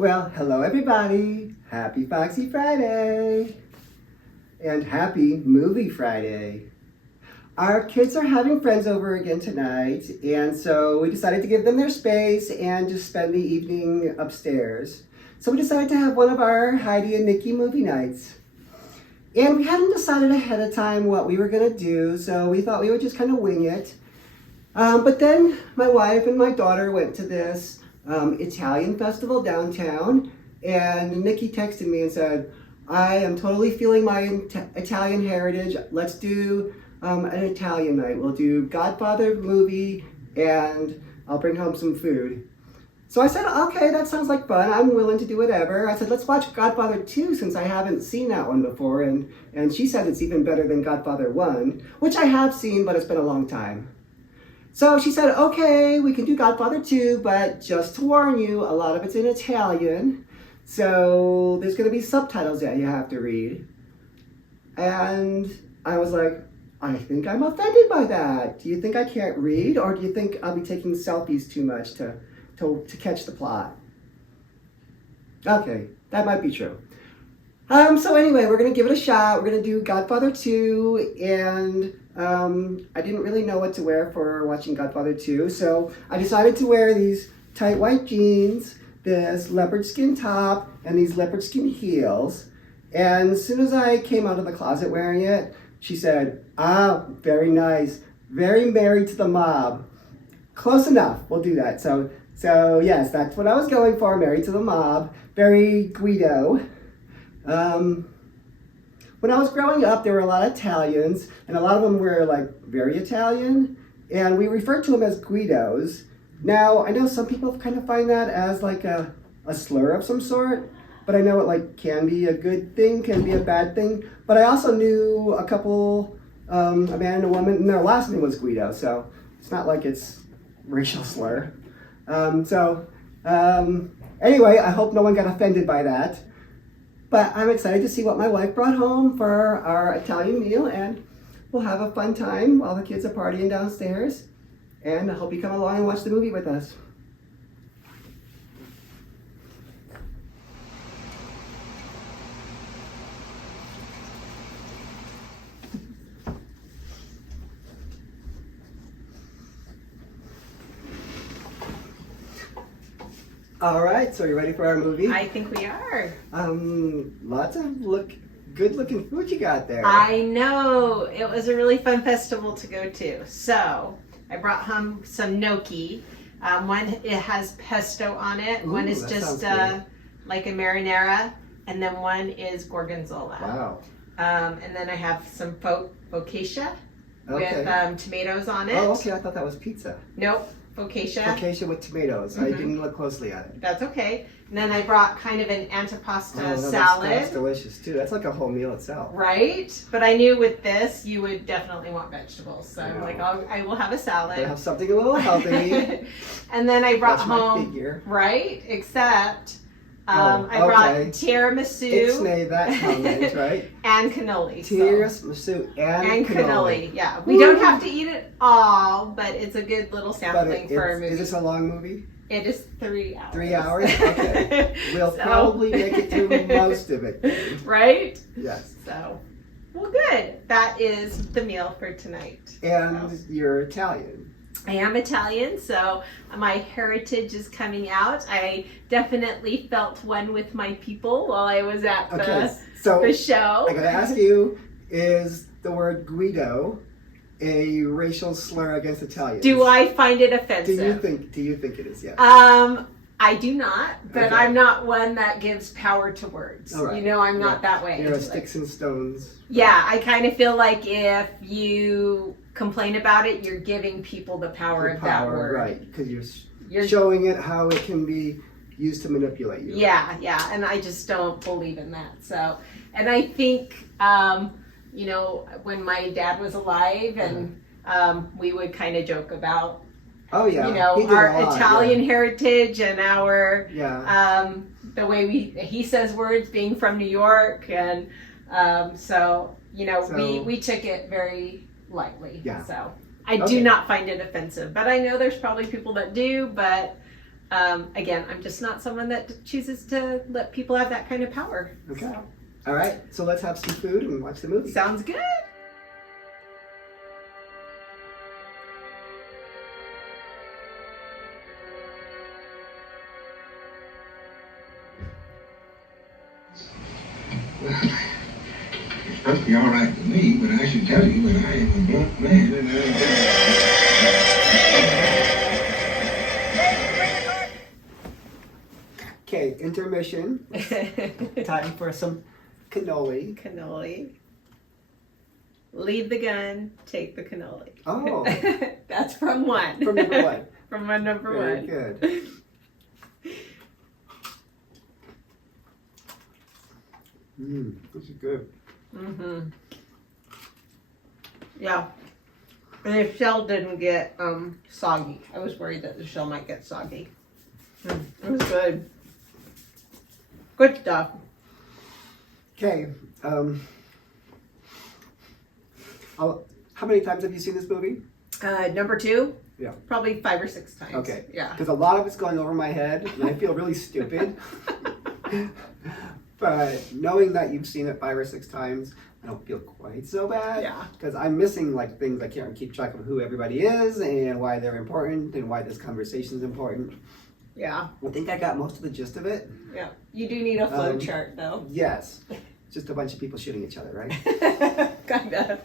Well, hello everybody. Happy Foxy Friday. And happy Movie Friday. Our kids are having friends over again tonight, and so we decided to give them their space and just spend the evening upstairs. So we decided to have one of our Heidi and Nikki movie nights. And we hadn't decided ahead of time what we were going to do, so we thought we would just kind of wing it. But then my wife and my daughter went to this Italian festival downtown, and Nikki texted me and said, I am totally feeling my Italian heritage. Let's do an Italian night. We'll do Godfather movie, and I'll bring home some food. So I said, okay, that sounds like fun. I'm willing to do whatever. I said, let's watch Godfather 2 since I haven't seen that one before, and she said it's even better than Godfather 1, which I have seen, but it's been a long time. So she said, okay, we can do Godfather 2, but just to warn you, a lot of it's in Italian. So there's going to be subtitles that you have to read. And I was like, I think I'm offended by that. Do you think I can't read? Or do you think I'll be taking selfies too much to catch the plot? Okay, that might be true. So anyway, we're going to give it a shot. We're going to do Godfather 2, and I didn't really know what to wear for watching Godfather 2, so I decided to wear these tight white jeans, this leopard skin top, and these leopard skin heels. And as soon as I came out of the closet wearing it, she said, very nice, very married to the mob. Close enough, we'll do that. So yes, that's what I was going for, married to the mob, very Guido. When I was growing up, there were a lot of Italians, and a lot of them were like very Italian, and we referred to them as Guidos. Now, I know some people kind of find that as like a slur of some sort, but I know it like can be a good thing, can be a bad thing. But I also knew a couple, a man and a woman, and their last name was Guido, so it's not like it's racial slur. Anyway, I hope no one got offended by that. But I'm excited to see what my wife brought home for our Italian meal, and we'll have a fun time while the kids are partying downstairs. And I hope you come along and watch the movie with us. All right, so are you ready for our movie? I think we are. Lots of good-looking food you got there. I know. It was a really fun festival to go to. So I brought home some gnocchi. One, it has pesto on it. Ooh, one is just like a marinara, and then one is gorgonzola. Wow. And then I have some focaccia with tomatoes on it. Oh, okay. I thought that was pizza. Nope. Focaccia. Focaccia with tomatoes. Mm-hmm. I didn't look closely at it. That's okay. And then I brought kind of an antipasta no, salad. That's delicious too. That's like a whole meal itself. Right? But I knew with this, you would definitely want vegetables. So I'm like, I will have a salad. I'll have something a little healthy. And then I brought That's home, my figure. Right? Except I brought tiramisu. Ixnay that comment, right? And cannoli. Tiramisu and cannoli. Yeah. We don't have to eat it all, but it's a good little sampling for our movie. Is this a long movie? It is 3 hours. 3 hours? Okay. We'll probably make it through most of it. Right? Yes. So, well, good. That is the meal for tonight. And you're Italian. I am Italian, so my heritage is coming out. I definitely felt one with my people while I was at the show. I gotta ask you, is the word Guido a racial slur against Italians? Do I find it offensive? Do you think it is? Yes. I do not, but okay. I'm not one that gives power to words. Right. You know, I'm not that way. You're a sticks and stones. Yeah, I kind of feel like if you complain about it, you're giving people the power of that word. Right, because you're showing it how it can be used to manipulate you. Yeah, and I just don't believe in that. So, and I think, you know, when my dad was alive and we would kind of joke about, you know, our Italian heritage and our, the way he says words being from New York. And so, you know, we took it very lightly. Yeah. So I do not find it offensive, but I know there's probably people that do, but again, I'm just not someone that chooses to let people have that kind of power. Okay. So. All right. So let's have some food and watch the movie. Sounds good. Well, it's perfectly all right with me, but I should tell you that I am a blunt man and Okay, intermission. Time for some cannoli. Cannoli. Leave the gun, take the cannoli. Oh. That's from one. From number one. From my number Very one. good. This is good. Mm-hmm. Yeah. And the shell didn't get soggy. I was worried that the shell might get soggy. It was good. Good stuff. Okay. How many times have you seen this movie? Number two? Yeah. Probably 5 or 6 times. Okay. Yeah. Because a lot of it's going over my head, and I feel really stupid. But knowing that you've seen it 5 or 6 times, I don't feel quite so bad. Yeah. Because I'm missing like things I can't keep track of who everybody is and why they're important and why this conversation is important. Yeah. I think I got most of the gist of it. Yeah. You do need a flow chart though. Yes. Just a bunch of people shooting each other, right? Kind of.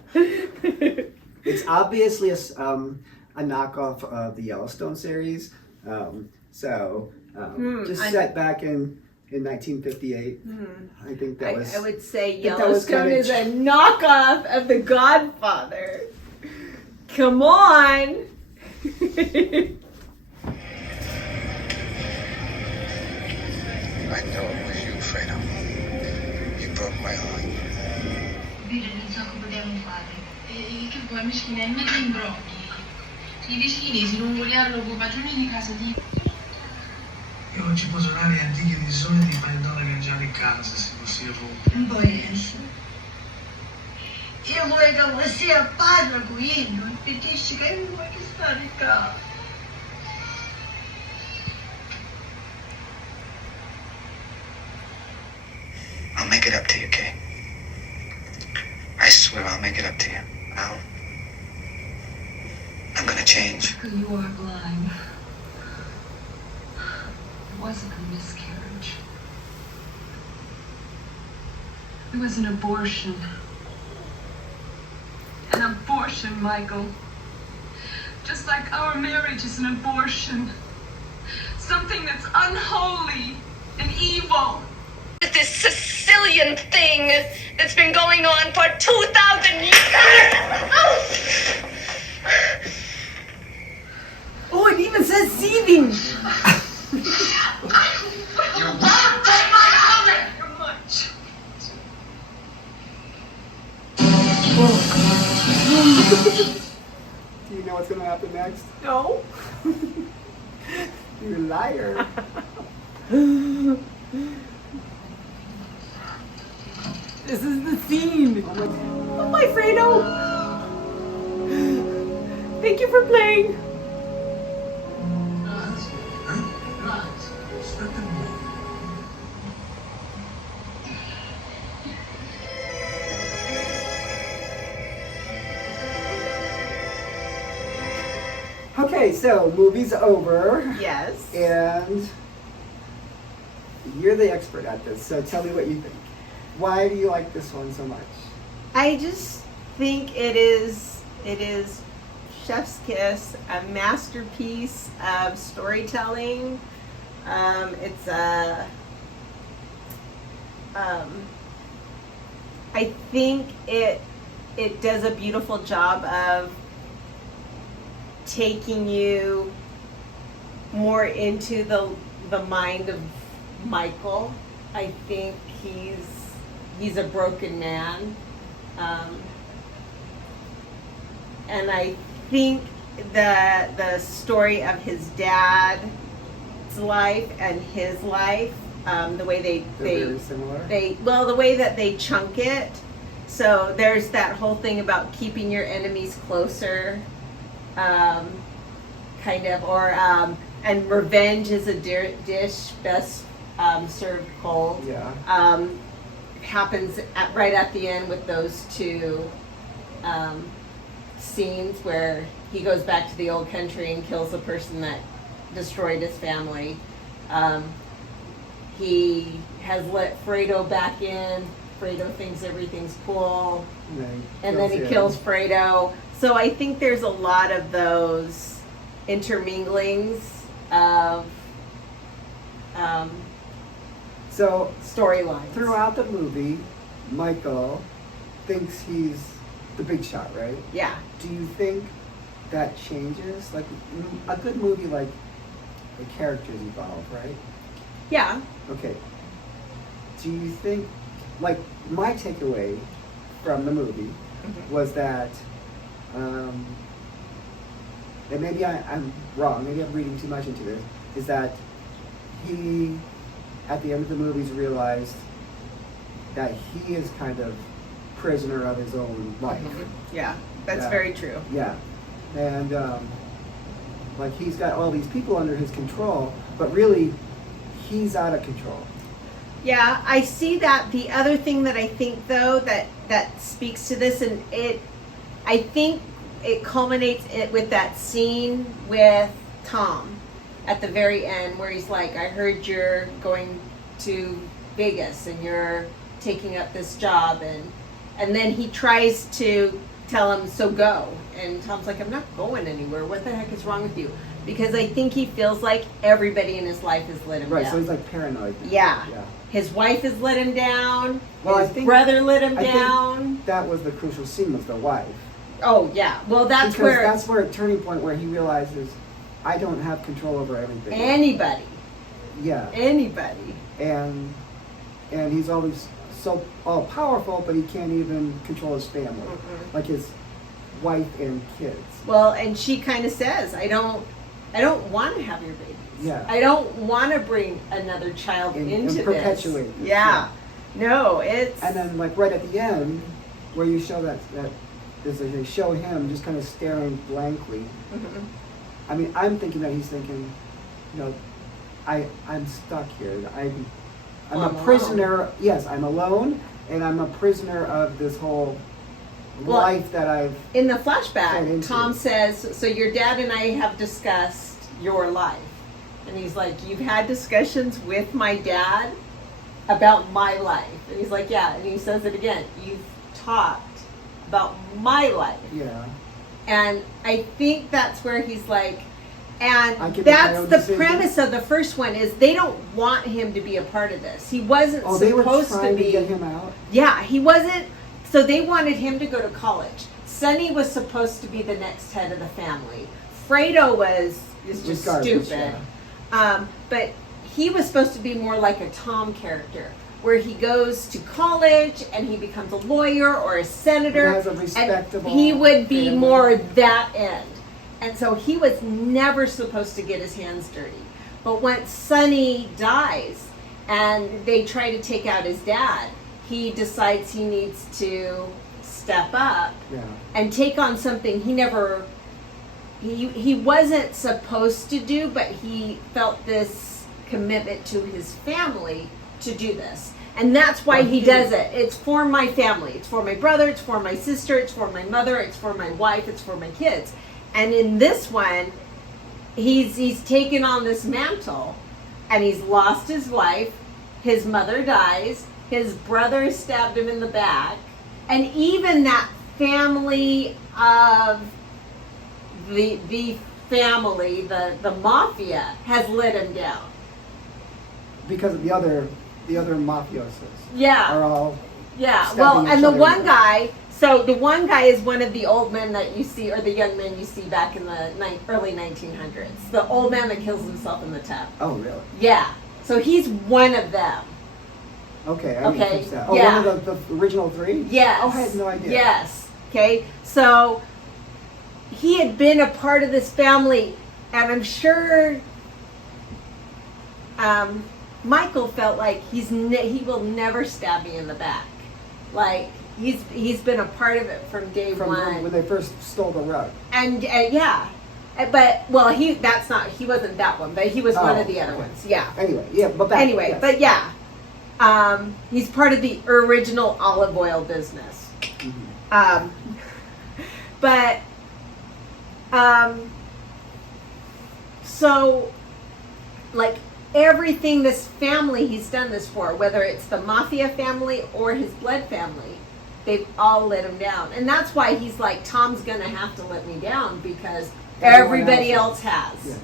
It's obviously a knockoff of the Yellowstone series. Just set back in 1958. I think that was. I would say that was Yellowstone kinda is a knockoff of the Godfather. Come on. I know it was you, Fredo. You broke my heart. Bile non so come potevamo fare. E che poi mischina in mezzo in brogli. I vicini si non vogliano occupazioni di casa di... Io oggi può suonare antichi di sogni di panetone cangiare in casa, se fosse io. Non può essere. Io voglio che sia padre qui, e dici che io voglio stare in casa. I'll make it up to you, Kay. I swear I'll make it up to you. I'm gonna change. Because you are blind. It wasn't a miscarriage. It was an abortion. An abortion, Michael. Just like our marriage is an abortion. Something that's unholy and evil. This Sicilian thing that's been going on for 2,000 years. Oh, it even says seething. You won't take my husband! You're much. Do you know what's going to happen next? No. You liar. This is the scene. Oh, my Fredo. Thank you for playing. Okay, so movie's over. Yes. And you're the expert at this, so tell me what you think. Why do you like this one so much? I just think it is Chef's Kiss, a masterpiece of storytelling. It's a I think it does a beautiful job of taking you more into the mind of Michael. I think he's a broken man, and I think the story of his dad's life and his life, the way They're very similar. the way that they chunk it. So there's that whole thing about keeping your enemies closer, kind of, or and revenge is a dish best served cold. Yeah. Happens right at the end with those two scenes where he goes back to the old country and kills the person that destroyed his family. He has let Fredo back in. Fredo thinks everything's cool. And then he kills Fredo. So I think there's a lot of those interminglings of so storylines. Throughout the movie, Michael thinks he's the big shot, right? Yeah. Do you think that changes? Like a good movie, like the characters evolve, right? Yeah. Okay. Do you think, like my takeaway from the movie was that, and maybe I'm wrong, maybe I'm reading too much into this, is that he, at the end of the movies, realized that he is kind of prisoner of his own life. Yeah, that's Yeah. very true. Yeah. And like he's got all these people under his control, but really he's out of control. Yeah, I see that. The other thing that I think, though, that speaks to this, and I think it culminates with that scene with Tom at the very end where he's like, I heard you're going to Vegas and you're taking up this job, and then he tries to tell him, so go. And Tom's like, I'm not going anywhere. What the heck is wrong with you? Because I think he feels like everybody in his life has let him down. Right, so he's like paranoid. Yeah. His wife has let him down. Well, his I think, brother let him I down. think that was the crucial scene with the wife. Oh, yeah. Well, that's that's where a turning point where he realizes I don't have control over everything. Anybody. Yeah. Anybody. And he's always so all powerful, but he can't even control his family, like his wife and kids. Well, and she kind of says, I don't want to have your babies. Yeah. I don't want to bring another child into this. Perpetuate this. Yeah. No, it's. And then, like right at the end, where you show they show him just kind of staring blankly. I mean, I'm thinking that he's thinking, I'm stuck I'm a prisoner. Alone. Yes, I'm alone, and I'm a prisoner of this whole life that I've. In the flashback, Tom says, so your dad and I have discussed your life. And he's like, you've had discussions with my dad about my life. And he's like, yeah. And he says it again. You've talked about my life. Yeah. And I think that's where he's like, and that's the premise of the first one is they don't want him to be a part of this. He wasn't supposed they were trying to be. To get him out? Yeah, he wasn't. So they wanted him to go to college. Sonny was supposed to be the next head of the family. Fredo is just stupid. Yeah. But he was supposed to be more like a Tom character, where he goes to college and he becomes a lawyer or a senator. He has a respectable and he would be family. more that end. And so he was never supposed to get his hands dirty. But once Sonny dies and they try to take out his dad, he decides he needs to step up and take on something he wasn't supposed to do, but he felt this commitment to his family to do this. And that's why he does it. It's for my family. It's for my brother. It's for my sister. It's for my mother. It's for my wife. It's for my kids. And in this one, he's taken on this mantle, and he's lost his wife. His mother dies. His brother stabbed him in the back. And even that family of the family, the mafia, has let him down. Because of the other mafiosos. Yeah. Are all. Yeah. Well, and the one guy. So the one guy is one of the old men that you see, or the young men you see back in the early 1900s. The old man that kills himself in the tub. Oh, really? Yeah. So he's one of them. Okay. I didn't catch that. Oh, yeah. one of the original three? Yes. Oh, I had no idea. Yes. Okay. So he had been a part of this family, and I'm sure Michael felt like he will never stab me in the back. Like he's been a part of it from day one. When they first stole the rug. And yeah, But well, he wasn't that one, but he was one of the other okay. ones. Yeah. Anyway, yeah, but back, Anyway, yes. but yeah, he's part of the original olive oil business. Mhm. But so like everything this family he's done this for, whether it's the mafia family or his blood family, they've all let him down. And that's why he's like, Tom's gonna have to let me down because everybody else has. Yeah.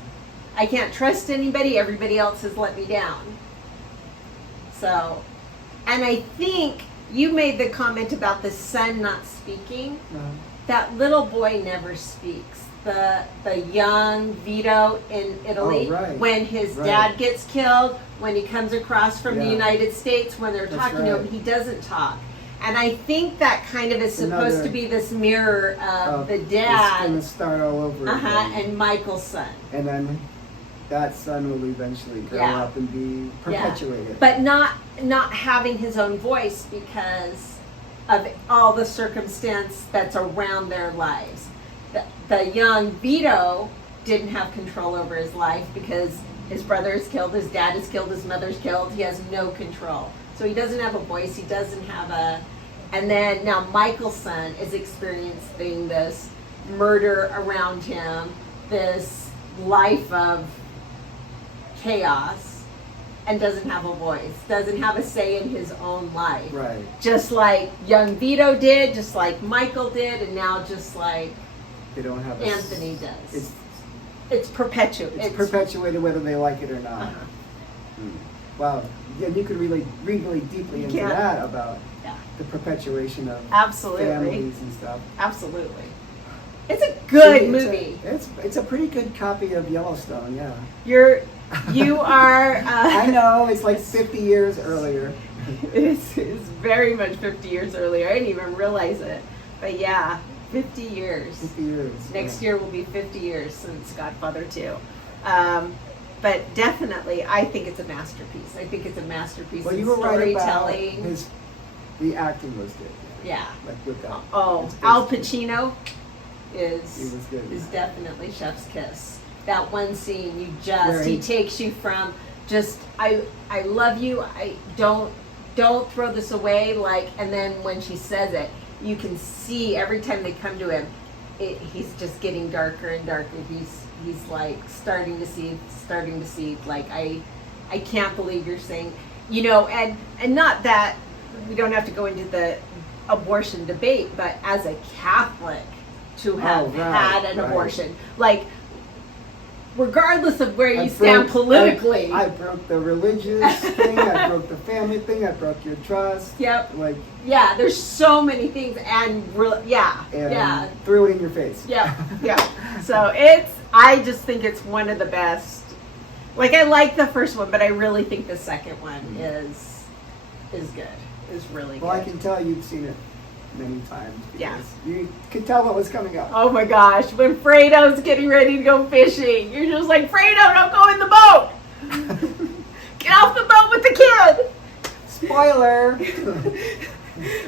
I can't trust anybody, everybody else has let me down. So, and I think you made the comment about the son not speaking. That little boy never speaks. The young Vito in Italy, when his dad gets killed, when he comes across from the United States, when they're talking to him, he doesn't talk. And I think that kind of is supposed to be this mirror of the dad. It's going to start all over again. And Michael's son. And then that son will eventually grow up and be perpetuated. But not having his own voice because of all the circumstance that's around their lives. The young Vito didn't have control over his life because his brother is killed, his dad is killed, his mother's killed. He has no control. So he doesn't have a voice, he doesn't have and then now Michael's son is experiencing this murder around him, this life of chaos, and doesn't have a voice, doesn't have a say in his own life. Right. Just like young Vito did, just like Michael did, and now just like they don't have Anthony does. It's perpetuated. It's perpetuated whether they like it or not. Wow. Yeah, you could really read really deeply into that about the perpetuation of families and stuff. Absolutely. It's a good movie. It's a pretty good copy of Yellowstone, yeah. You are... I know, it's like 50 years earlier. It's very much 50 years earlier. I didn't even realize it. But yeah, 50 years. 50 years. Next year will be 50 years since Godfather 2. But definitely, I think it's a masterpiece. I think it's a masterpiece well, in you were storytelling. Right about the acting was good. Yeah. Like with that. Oh, Al Pacino is definitely chef's kiss. That one scene, he takes you from just I love you. I don't throw this away. Like, and then when she says it, you can see every time they come to him, he's just getting darker and darker. He's like starting to see. Like, I can't believe you're saying, and not that we don't have to go into the abortion debate, but as a Catholic to have had an abortion, like, regardless of where you stand politically. I broke the religious thing, I broke the family thing, I broke your trust. Yep. Like, yeah, there's so many things, and threw it in your face. Yeah. So I just think it's one of the best. Like, I like the first one, but I really think the second one is good. Is really good. Well, I can tell you've seen it many times. Yeah. You could tell what was coming up. Oh my gosh, when Fredo's getting ready to go fishing, you're just like, Fredo, don't go in the boat! Get off the boat with the kid! Spoiler!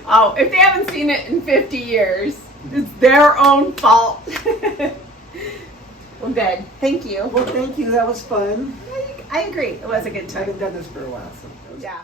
Oh, if they haven't seen it in 50 years, it's their own fault. Well, good. Thank you. Well, thank you. That was fun. I agree. It was a good I time. haven't done this for a while, so. Yeah.